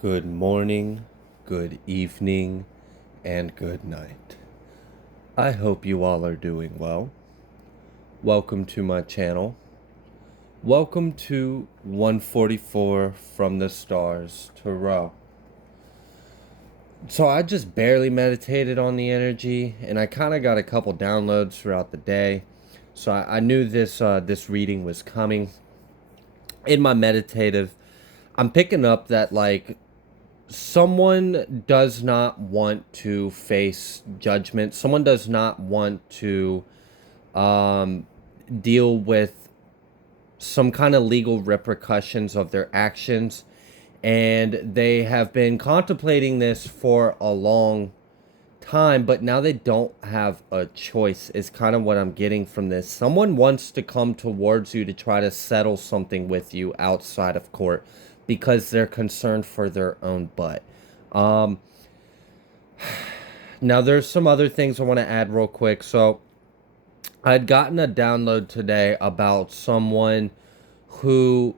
Good morning, good evening, and good night. I hope you all are doing well. Welcome to my channel. Welcome to 144 from the Stars Tarot. So I just barely meditated on the energy, and I kind of got a couple downloads throughout the day. So I knew this reading was coming. In my meditative, I'm picking up that someone does not want to face judgment. Someone does not want to deal with some kind of legal repercussions of their actions. And they have been contemplating this for a long time, but now they don't have a choice, is kind of what I'm getting from this. Someone wants to come towards you to try to settle something with you outside of court because they're concerned for their own butt. Now there's some other things I want to add real quick. So I'd gotten a download today about someone who,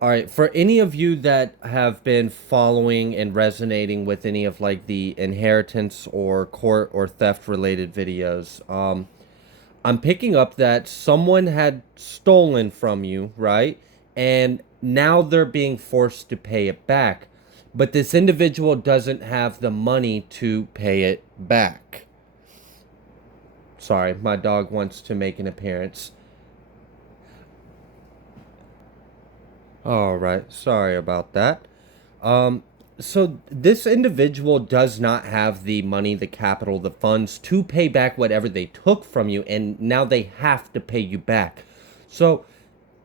all right, for any of you that have been following and resonating with any of the inheritance or court or theft related videos, I'm picking up that someone had stolen from you, right? And now they're being forced to pay it back. But this individual doesn't have the money to pay it back. Sorry, my dog wants to make an appearance. All right, sorry about that. So this individual does not have the money, the capital, the funds to pay back whatever they took from you, and now they have to pay you back. So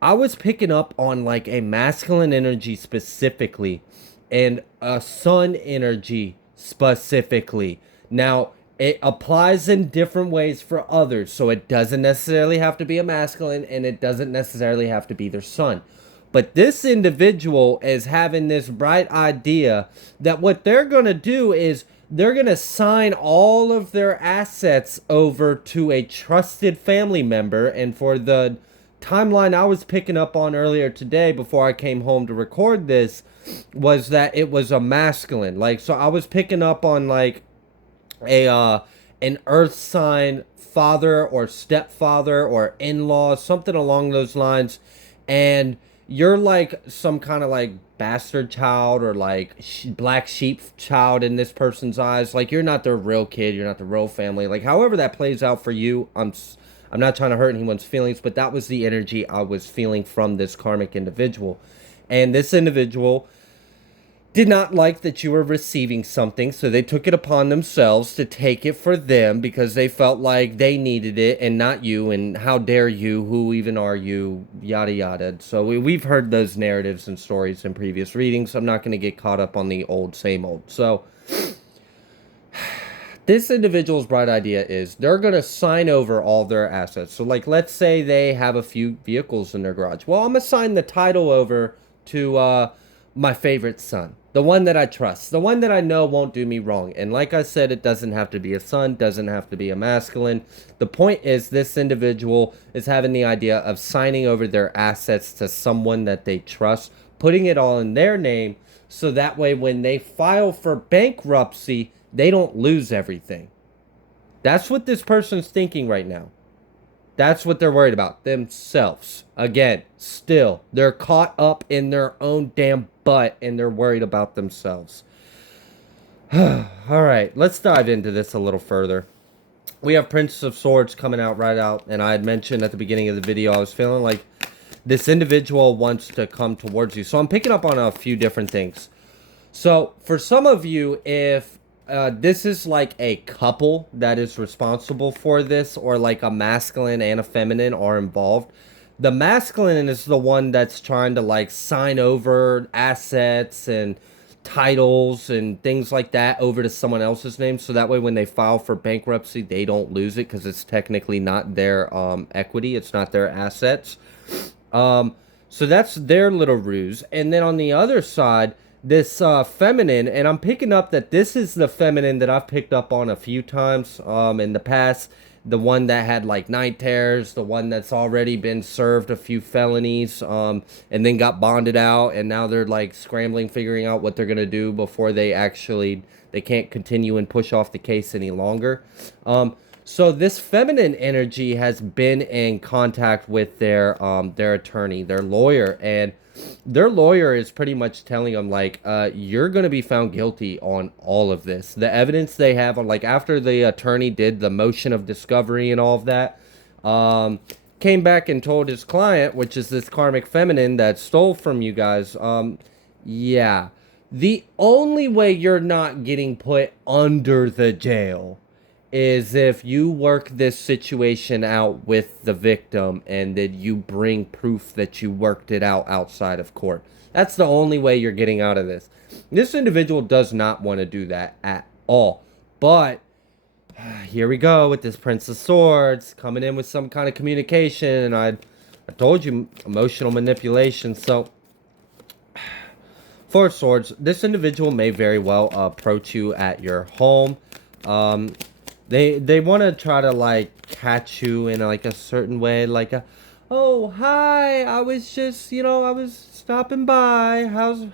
I was picking up on a masculine energy specifically and a sun energy specifically. Now, it applies in different ways for others, so it doesn't necessarily have to be a masculine and it doesn't necessarily have to be their sun. But this individual is having this bright idea that what they're going to do is they're going to sign all of their assets over to a trusted family member. And for the timeline I was picking up on earlier today before I came home to record this, was that it was a masculine. So I was picking up on an earth sign father or stepfather or in-law, something along those lines. And you're some kind of bastard child or black sheep child in this person's eyes. You're not their real kid, you're not the real family. However that plays out for you, I'm not trying to hurt anyone's feelings, but that was the energy I was feeling from this karmic individual. And this individual did not like that you were receiving something, so they took it upon themselves to take it for them because they felt like they needed it and not you, and how dare you, who even are you, yada yada. So we've heard those narratives and stories in previous readings. I'm not going to get caught up on the old same old. So this individual's bright idea is they're going to sign over all their assets. So let's say they have a few vehicles in their garage. Well, I'm going to sign the title over to my favorite son, the one that I trust, the one that I know won't do me wrong. And like I said, it doesn't have to be a son, doesn't have to be a masculine. The point is this individual is having the idea of signing over their assets to someone that they trust, putting it all in their name, so that way when they file for bankruptcy, they don't lose everything. That's what this person's thinking right now. That's what they're worried about, themselves. Again, still, they're caught up in their own damn butt and they're worried about themselves. All right, let's dive into this a little further. We have Prince of Swords coming out right out, and I had mentioned at the beginning of the video, I was feeling like this individual wants to come towards you. So I'm picking up on a few different things. So for some of you, if this is a couple that is responsible for this, or a masculine and a feminine are involved. The masculine is the one that's trying to sign over assets and titles and things like that over to someone else's name, so that way when they file for bankruptcy they don't lose it because it's technically not their equity, it's not their assets. So that's their little ruse. And then on the other side, this feminine, and I'm picking up that this is the feminine that I've picked up on a few times in the past. the one that had like night terrors, the one that's already been served a few felonies, and then got bonded out, and now they're like scrambling, figuring out what they're gonna do before they can't continue and push off the case any longer. So this feminine energy has been in contact with their attorney, their lawyer, and their lawyer is pretty much telling them like, you're gonna be found guilty on all of this. The evidence they have on, like, after the attorney did the motion of discovery and all of that, came back and told his client, which is this karmic feminine that stole from you guys, yeah, the only way you're not getting put under the jail is if you work this situation out with the victim and then you bring proof that you worked it out outside of court. That's the only way you're getting out of this. This individual does not want to do that at all. But here we go with this Prince of Swords coming in with some kind of communication. I told you, emotional manipulation. So, Four of Swords, this individual may very well approach you at your home. They want to try to like catch you in like a certain way, like oh hi, I was just, I was stopping by. How's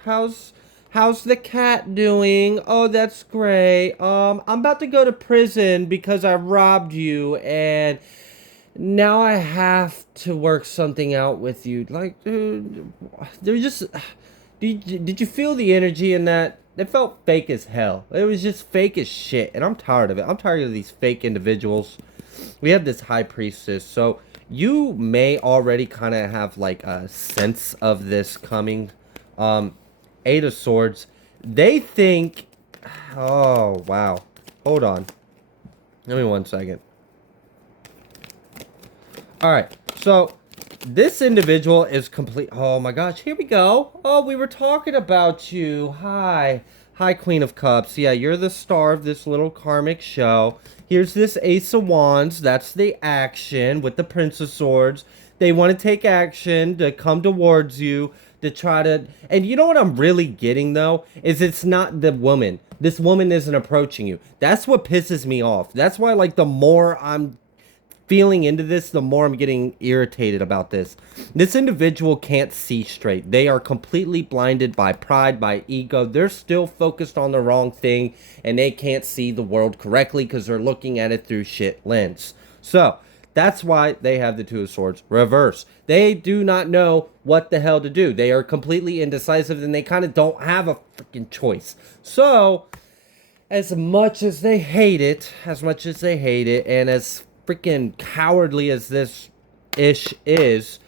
the cat doing? Oh, that's great. I'm about to go to prison because I robbed you, and now I have to work something out with you. Like, dude, they're just. Did you feel the energy in that? It felt fake as hell. It was just fake as shit. And I'm tired of it. I'm tired of these fake individuals. We have this high priestess. So you may already kind of have like a sense of this coming. Eight of Swords. They think... Oh, wow. Hold on. Give me 1 second. Alright. So... this individual is complete. Oh my gosh, here we go. Oh, we were talking about you. Hi. Hi, Queen of Cups. Yeah, you're the star of this little karmic show. Here's this Ace of Wands. That's the action with the Prince of Swords. They want to take action to come towards you to try to... And you know what I'm really getting, though? Is it's not the woman. This woman isn't approaching you. That's what pisses me off. That's why, like, the more I'm feeling into this, the more I'm getting irritated about this. This individual can't see straight. They are completely blinded by pride, by ego. They're still focused on the wrong thing, and they can't see the world correctly because they're looking at it through shit lens. So, that's why they have the Two of Swords reverse. They do not know what the hell to do. They are completely indecisive, and they kind of don't have a freaking choice. So, as much as they hate it, and as freaking cowardly as this ish is,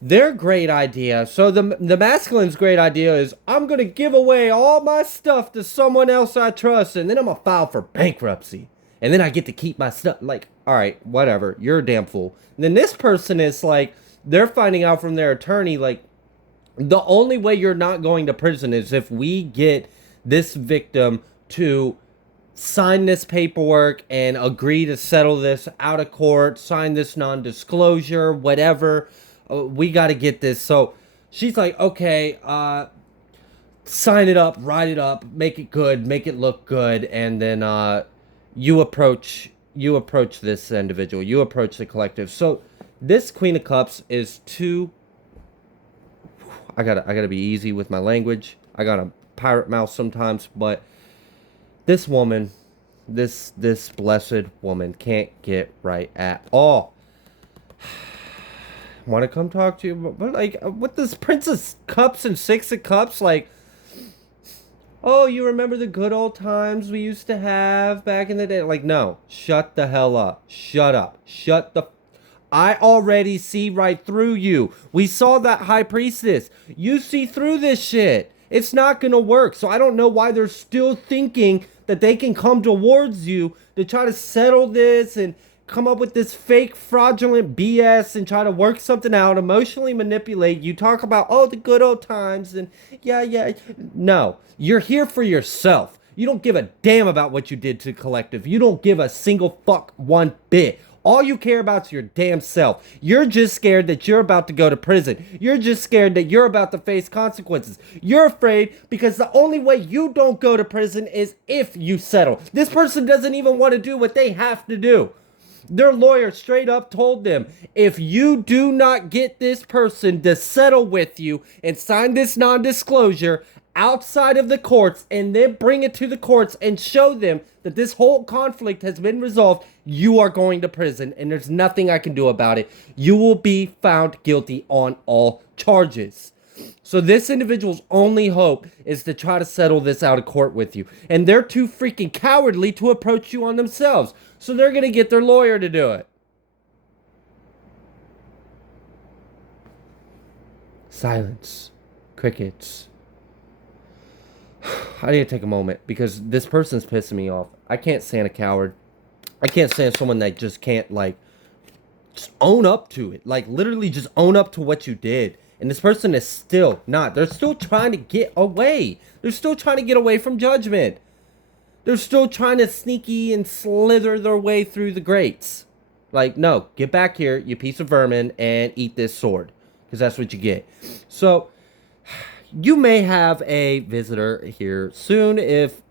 their great idea, so the masculine's great idea is, I'm gonna give away all my stuff to someone else I trust, and then I'm gonna file for bankruptcy, and then I get to keep my stuff. Like, all right, whatever, you're a damn fool. And then this person is like, they're finding out from their attorney, like, the only way you're not going to prison is if we get this victim to sign this paperwork and agree to settle this out of court, sign this non-disclosure, whatever. We got to get this. So she's like, okay, sign it up, write it up, make it good, make it look good, and then you approach this individual, you approach the collective. So this Queen of Cups is too... I gotta be easy with my language. I got a pirate mouth sometimes, but this woman, this blessed woman can't get right at all. Want to come talk to you, but like, what this Princess Cups and Six of Cups, like, oh, you remember the good old times we used to have back in the day? Like, no, shut the hell up. Shut up. Shut the... I already see right through you. We saw that High Priestess. You see through this shit. It's not gonna work. So I don't know why they're still thinking that they can come towards you to try to settle this and come up with this fake fraudulent BS and try to work something out, emotionally manipulate you, talk about, oh, the good old times, and yeah. No, you're here for yourself. You don't give a damn about what you did to collective. You don't give a single fuck one bit. All you care about is your damn self. You're just scared that you're about to go to prison. You're just scared that you're about to face consequences. You're afraid because the only way you don't go to prison is if you settle. This person doesn't even want to do what they have to do. Their lawyer straight up told them, if you do not get this person to settle with you and sign this non-disclosure outside of the courts and then bring it to the courts and show them that this whole conflict has been resolved, you are going to prison and there's nothing I can do about it. You will be found guilty on all charges. So this individual's only hope is to try to settle this out of court with you. And they're too freaking cowardly to approach you on themselves. So they're going to get their lawyer to do it. Silence. Crickets. I need to take a moment because this person's pissing me off. I can't stand a coward. I can't stand someone that just can't, like, just own up to it. Like, literally just own up to what you did. And this person is still not. They're still trying to get away. They're still trying to get away from judgment. They're still trying to sneaky and slither their way through the grates. Like, no, get back here, you piece of vermin, and eat this sword. Because that's what you get. So, you may have a visitor here soon if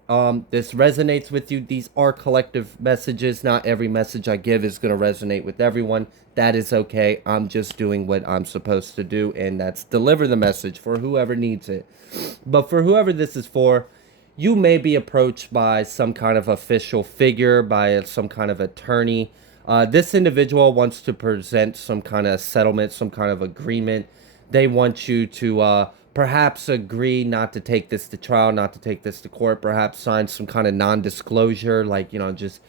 this resonates with you. These are collective messages. Not every message I give is going to resonate with everyone. That is okay. I'm just doing what I'm supposed to do, and that's deliver the message for whoever needs it. But for whoever this is for, you may be approached by some kind of official figure, by some kind of attorney. This individual wants to present some kind of settlement, some kind of agreement. They want you to perhaps agree not to take this to trial, not to take this to court, perhaps sign some kind of non-disclosure, like, you know, just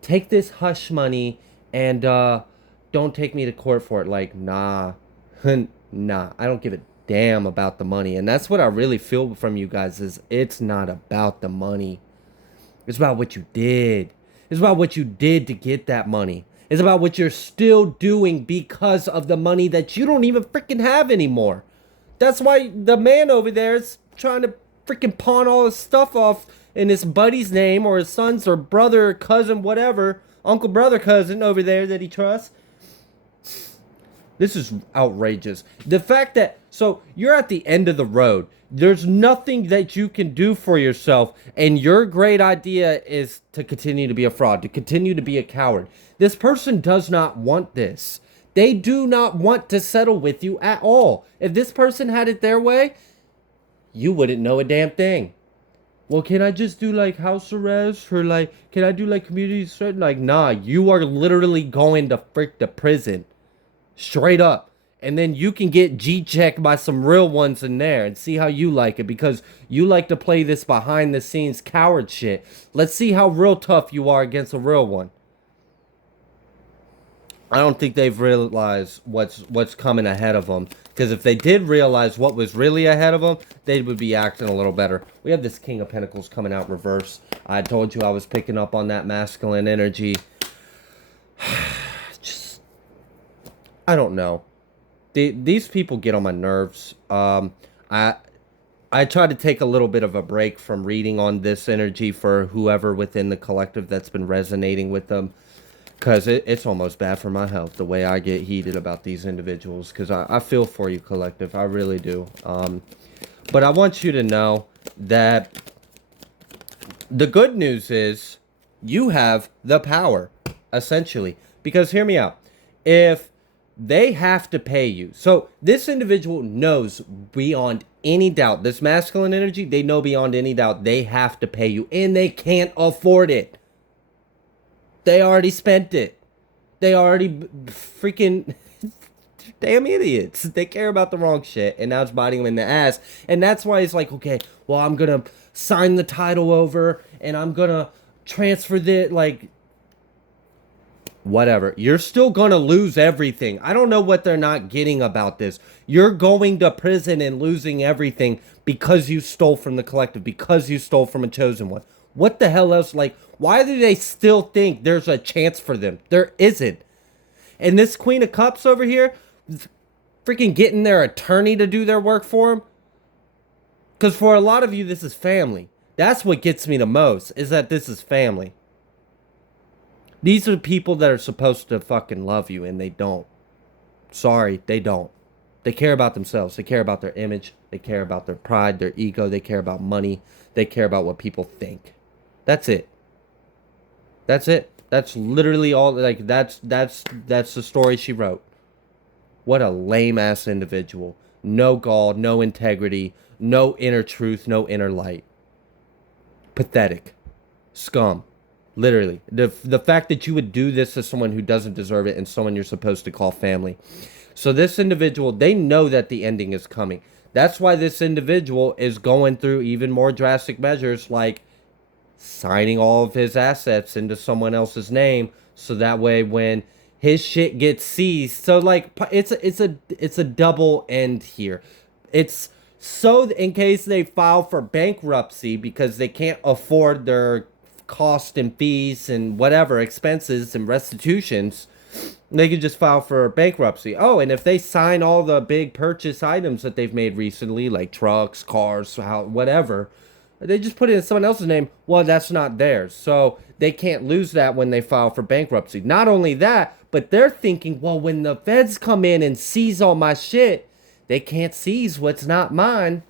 take this hush money and don't take me to court for it. Like, nah, nah, I don't give a damn about the money. And that's what I really feel from you guys is it's not about the money. It's about what you did. It's about what you did to get that money. It's about what you're still doing because of the money that you don't even freaking have anymore. That's why the man over there is trying to freaking pawn all his stuff off in his buddy's name or his son's or brother, cousin, whatever, uncle, brother, cousin over there that he trusts. This is outrageous. The fact that, so you're at the end of the road. There's nothing that you can do for yourself. And your great idea is to continue to be a fraud, to continue to be a coward. This person does not want this. They do not want to settle with you at all. If this person had it their way, you wouldn't know a damn thing. Well, can I just do like house arrest or like, can I do like community service? Like, nah, you are literally going to frick the prison. Straight up. And then you can get G-checked by some real ones in there and see how you like it because you like to play this behind the scenes coward shit. Let's see how real tough you are against a real one. I don't think they've realized what's coming ahead of them. Because if they did realize what was really ahead of them, they would be acting a little better. We have this King of Pentacles coming out reverse. I told you I was picking up on that masculine energy. Just, I don't know. These people get on my nerves. I try to take a little bit of a break from reading on this energy for whoever within the collective that's been resonating with them. Because it's almost bad for my health, the way I get heated about these individuals. Because I feel for you, collective. I really do. But I want you to know that the good news is you have the power, essentially. Because hear me out. If they have to pay you. So this individual knows beyond any doubt. This masculine energy, they know beyond any doubt they have to pay you. And they can't afford it. They already spent it. They already freaking damn idiots. They care about the wrong shit. And now it's biting them in the ass. And that's why it's like, okay, well, I'm going to sign the title over. And I'm going to transfer the, like, whatever. You're still going to lose everything. I don't know what they're not getting about this. You're going to prison and losing everything because you stole from the collective. Because you stole from a chosen one. What the hell else? Like, why do they still think there's a chance for them? There isn't. And this Queen of Cups over here, freaking getting their attorney to do their work for them. Because for a lot of you, this is family. That's what gets me the most, is that this is family. These are people that are supposed to fucking love you, and they don't. Sorry, they don't. They care about themselves. They care about their image. They care about their pride, their ego. They care about money. They care about what people think. That's it. That's it. That's literally all. Like that's the story she wrote. What a lame ass individual. No gall, no integrity, no inner truth, no inner light. Pathetic. Scum. Literally. The fact that you would do this to someone who doesn't deserve it and someone you're supposed to call family. So this individual, they know that the ending is coming. That's why this individual is going through even more drastic measures like signing all of his assets into someone else's name so that way when his shit gets seized, so like it's a double end here. It's so in case they file for bankruptcy because they can't afford their cost and fees and whatever expenses and restitutions, they could just file for bankruptcy. Oh, and if they sign all the big purchase items that they've made recently, like trucks, cars, whatever, they just put it in someone else's name. Well, that's not theirs. So they can't lose that when they file for bankruptcy. Not only that, but they're thinking, well, when the feds come in and seize all my shit, they can't seize what's not mine.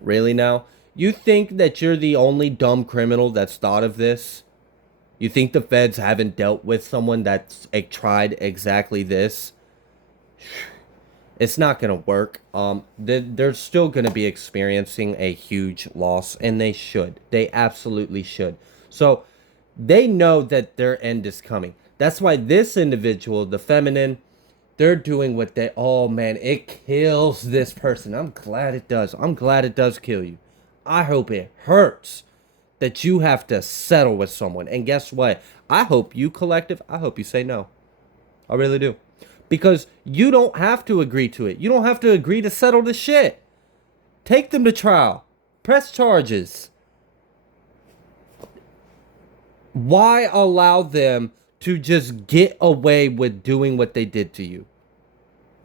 Really now? You think that you're the only dumb criminal that's thought of this? You think the feds haven't dealt with someone that's tried exactly this? It's not going to work. They're still going to be experiencing a huge loss, and they should. They absolutely should. So they know that their end is coming. That's why this individual, the feminine, they're doing what they, oh man, it kills this person. I'm glad it does. I'm glad it does kill you. I hope it hurts that you have to settle with someone. And guess what? I hope you, collective, I hope you say no. I really do. Because you don't have to agree to it. You don't have to agree to settle the shit. Take them to trial. Press charges. Why allow them to just get away with doing what they did to you?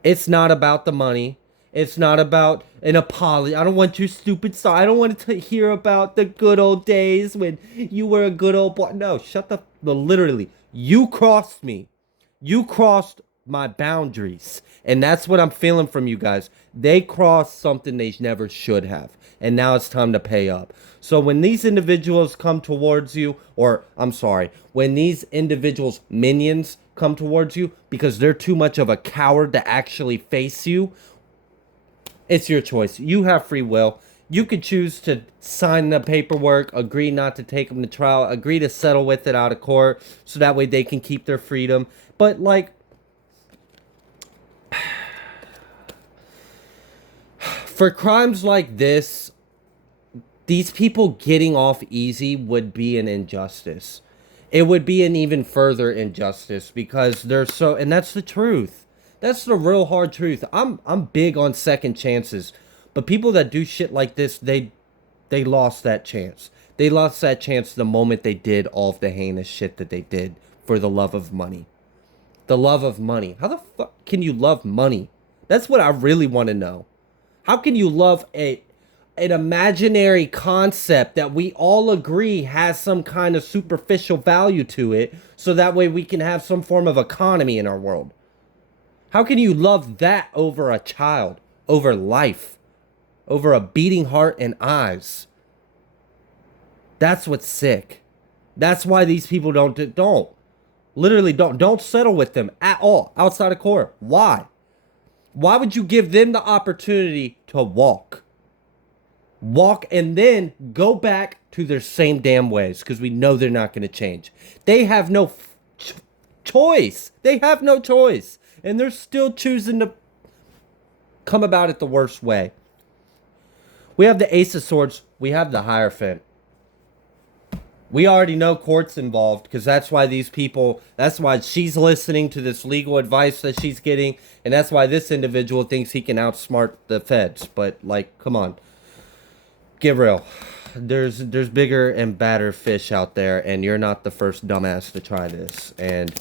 It's not about the money. It's not about an apology. I don't want your stupid song. I don't want to hear about the good old days when you were a good old boy. No, shut the literally. You crossed me. You crossed my boundaries. And that's what I'm feeling from you guys. They crossed something they never should have. And now it's time to pay up. So when these individuals come towards you, or I'm sorry, when these individuals' minions come towards you because they're too much of a coward to actually face you, it's your choice. You have free will. You could choose to sign the paperwork, agree not to take them to trial, agree to settle with it out of court so that way they can keep their freedom. But like, for crimes like this, these people getting off easy would be an injustice. It would be an even further injustice because they're so, and that's the truth. That's the real hard truth. I'm big on second chances, but people that do shit like this, they lost that chance. They lost that chance the moment they did all of the heinous shit that they did for the love of money. The love of money. How the fuck can you love money? That's what I really want to know. How can you love an imaginary concept that we all agree has some kind of superficial value to it so that way we can have some form of economy in our world? How can you love that over a child, over life, over a beating heart and eyes? That's what's sick. That's why these people don't literally don't settle with them at all outside of court. Why? Why would you give them the opportunity to walk and then go back to their same damn ways? Because we know they're not going to change. They have no choice. They have no choice. And they're still choosing to come about it the worst way. We have the Ace of Swords. We have the Hierophant. We already know court's involved because that's why these people, that's why she's listening to this legal advice that she's getting. And that's why this individual thinks he can outsmart the feds. But like, come on, get real. There's bigger and badder fish out there, and you're not the first dumbass to try this. And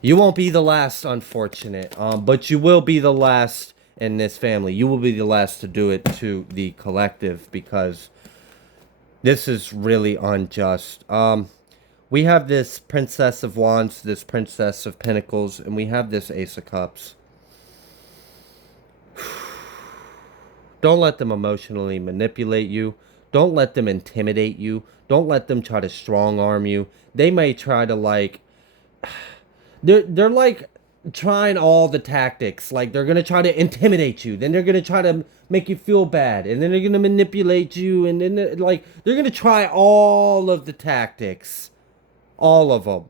you won't be the last, unfortunate. But you will be the last in this family. You will be the last to do it to the collective because this is really unjust. We have this Princess of Wands, this Princess of Pentacles, and we have this Ace of Cups. Don't let them emotionally manipulate you. Don't let them intimidate you. Don't let them try to strong arm you. They may try to like they're like trying all the tactics. Like they're gonna try to intimidate you. Then they're gonna try to make you feel bad, and then they're gonna manipulate you, and then they're gonna try all of the tactics, all of them,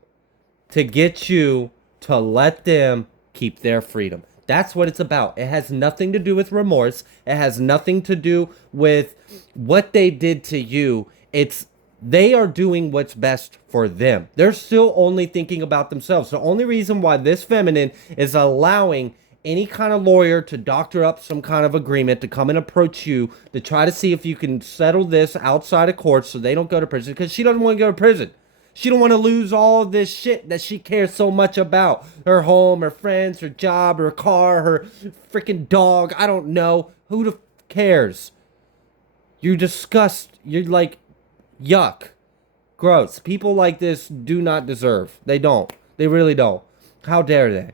to get you to let them keep their freedom. That's what it's about. It has nothing to do with remorse. It has nothing to do with what they did to you. It's they are doing what's best for them. They're still only thinking about themselves. The only reason why this feminine is allowing any kind of lawyer to doctor up some kind of agreement to come and approach you to try to see if you can settle this outside of court so they don't go to prison, because she doesn't want to go to prison. She don't want to lose all of this shit that she cares so much about. Her home, her friends, her job, her car, her freaking dog. I don't know. Who the cares? You're disgust. You're like, yuck. Gross. People like this do not deserve. They don't. They really don't. How dare they?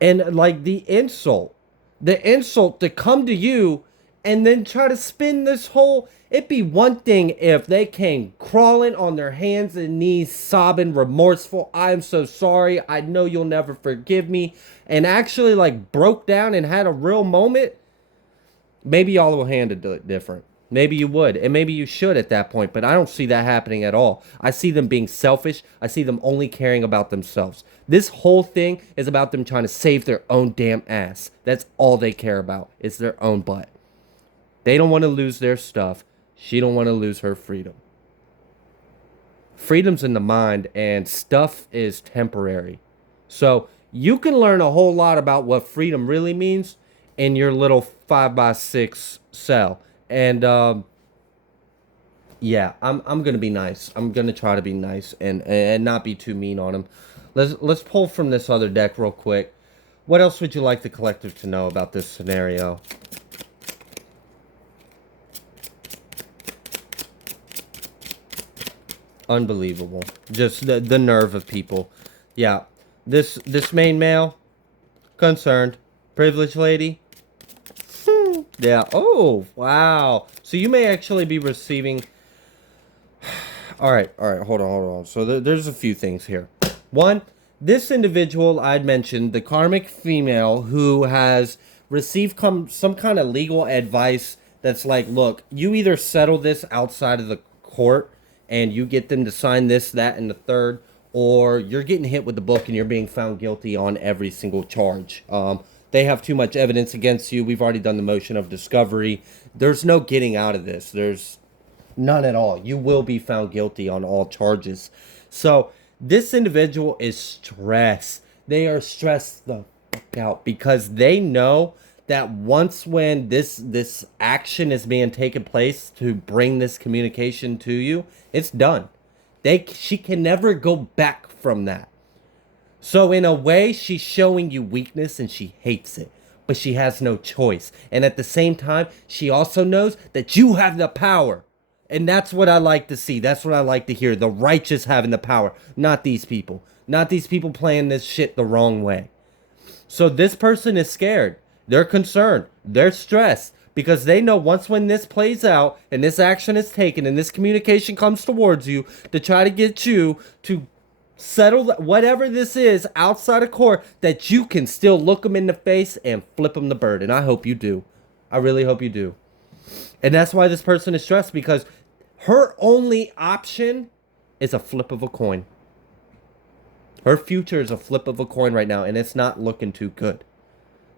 And like the insult to come to you and then try to spin this whole. It'd be one thing if they came crawling on their hands and knees, sobbing, remorseful. I'm so sorry. I know you'll never forgive me. And actually like broke down and had a real moment. Maybe y'all will handle it different. Maybe you would, and maybe you should at that point, but I don't see that happening at all. I see them being selfish. I see them only caring about themselves. This whole thing is about them trying to save their own damn ass. That's all they care about. It's their own butt. They don't want to lose their stuff. She don't want to lose her freedom. Freedom's in the mind, and stuff is temporary. So you can learn a whole lot about what freedom really means in your little 5x6 cell. And yeah, I'm gonna be nice. I'm gonna try to be nice and not be too mean on him. Let's pull from this other deck real quick. What else would you like the collective to know about this scenario? Unbelievable. Just the nerve of people. Yeah. This main male, concerned, privileged lady. Yeah. Oh, wow. So you may actually be receiving. All right. Hold on. So there's a few things here. One, this individual I'd mentioned, the karmic female who has received some kind of legal advice that's like, look, you either settle this outside of the court and you get them to sign this, that, and the third, or you're getting hit with the book and you're being found guilty on every single charge. They have too much evidence against you. We've already done the motion of discovery. There's no getting out of this. There's none at all. You will be found guilty on all charges. So this individual is stressed. They are stressed the fuck out because they know that once when this action is being taken place to bring this communication to you, it's done. She can never go back from that. So in a way, she's showing you weakness and she hates it, but she has no choice. And at the same time, she also knows that you have the power. And that's what I like to see. That's what I like to hear. The righteous having the power, not these people. Not these people playing this shit the wrong way. So this person is scared. They're concerned. They're stressed because they know once when this plays out and this action is taken and this communication comes towards you to try to get you to settle whatever this is outside of court, that you can still look them in the face and flip them the bird. And I hope you do. I really hope you do. And that's why this person is stressed, because her only option is a flip of a coin. Her future is a flip of a coin right now, and it's not looking too good.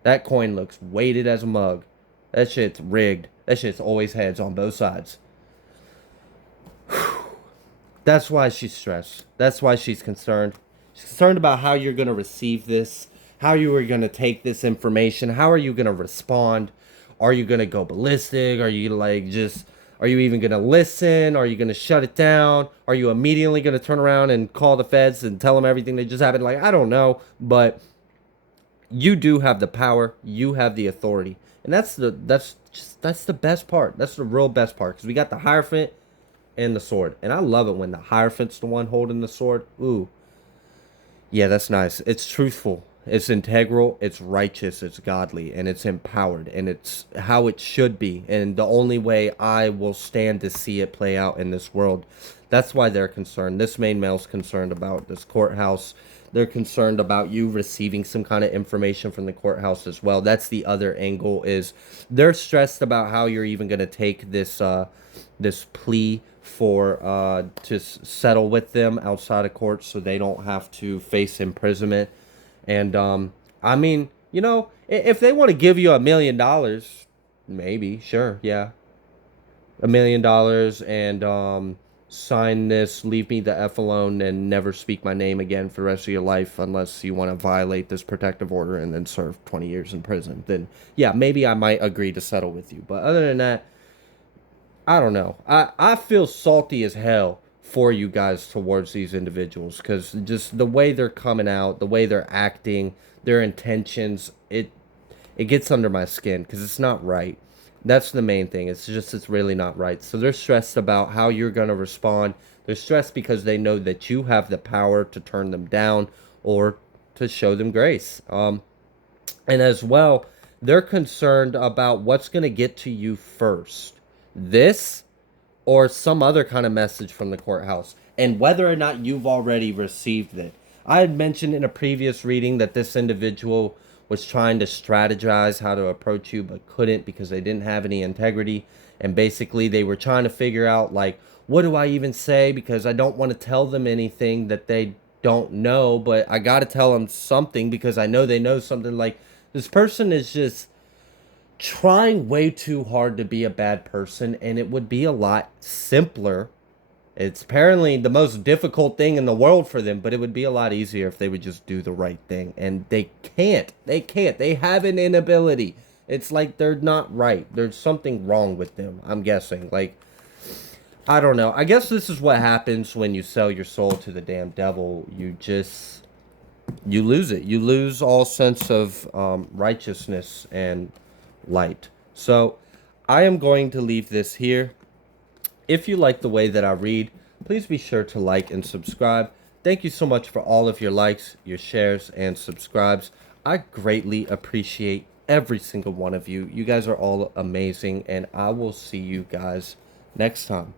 That coin looks weighted as a mug. That shit's rigged. That shit's always heads on both sides. That's why she's stressed. That's why she's concerned. She's concerned about how you're going to receive this, how you are going to take this information, how are you going to respond? Are you going to go ballistic? Are you are you even going to listen? Are you going to shut it down? Are you immediately going to turn around and call the feds and tell them everything that just happened? Like, I don't know, but you do have the power. You have the authority. And that's the best part. That's the real best part, because we got the Hierophant and the sword. And I love it when the Hierophant's the one holding the sword. Ooh. Yeah, that's nice. It's truthful. It's integral, it's righteous, it's godly, and it's empowered, and it's how it should be. And the only way I will stand to see it play out in this world. That's why they're concerned. This main male's concerned about this courthouse. They're concerned about you receiving some kind of information from the courthouse as well. That's the other angle, is they're stressed about how you're even going to take this plea for to settle with them outside of court so they don't have to face imprisonment. And I mean, if they want to give you $1 million, maybe, sure, yeah, $1 million, and sign this, leave me the F alone, and never speak my name again for the rest of your life unless you want to violate this protective order and then serve 20 years in prison, then yeah, maybe I might agree to settle with you. But other than that, I don't know. I feel salty as hell for you guys towards these individuals, because just the way they're coming out, the way they're acting, their intentions, it gets under my skin because it's not right. That's the main thing. It's really not right. So they're stressed about how you're going to respond. They're stressed because they know that you have the power to turn them down or to show them grace. And as well, they're concerned about what's going to get to you first. This or some other kind of message from the courthouse, and whether or not you've already received it. I had mentioned in a previous reading that this individual was trying to strategize how to approach you but couldn't because they didn't have any integrity, and basically they were trying to figure out, like, what do I even say, because I don't want to tell them anything that they don't know, but I got to tell them something because I know they know something. Like, this person is just trying way too hard to be a bad person, and it would be a lot simpler. It's apparently the most difficult thing in the world for them, but it would be a lot easier if they would just do the right thing. And they can't. They have an inability. It's like they're not right. There's something wrong with them, I'm guessing. Like, I don't know. I guess this is what happens when you sell your soul to the damn devil. You lose it. You lose all sense of righteousness and light. So I am going to leave this here. If you like the way that I read, please be sure to like and subscribe. Thank you so much for all of your likes, your shares, and subscribes. I greatly appreciate every single one of you. You guys are all amazing, and I will see you guys next time.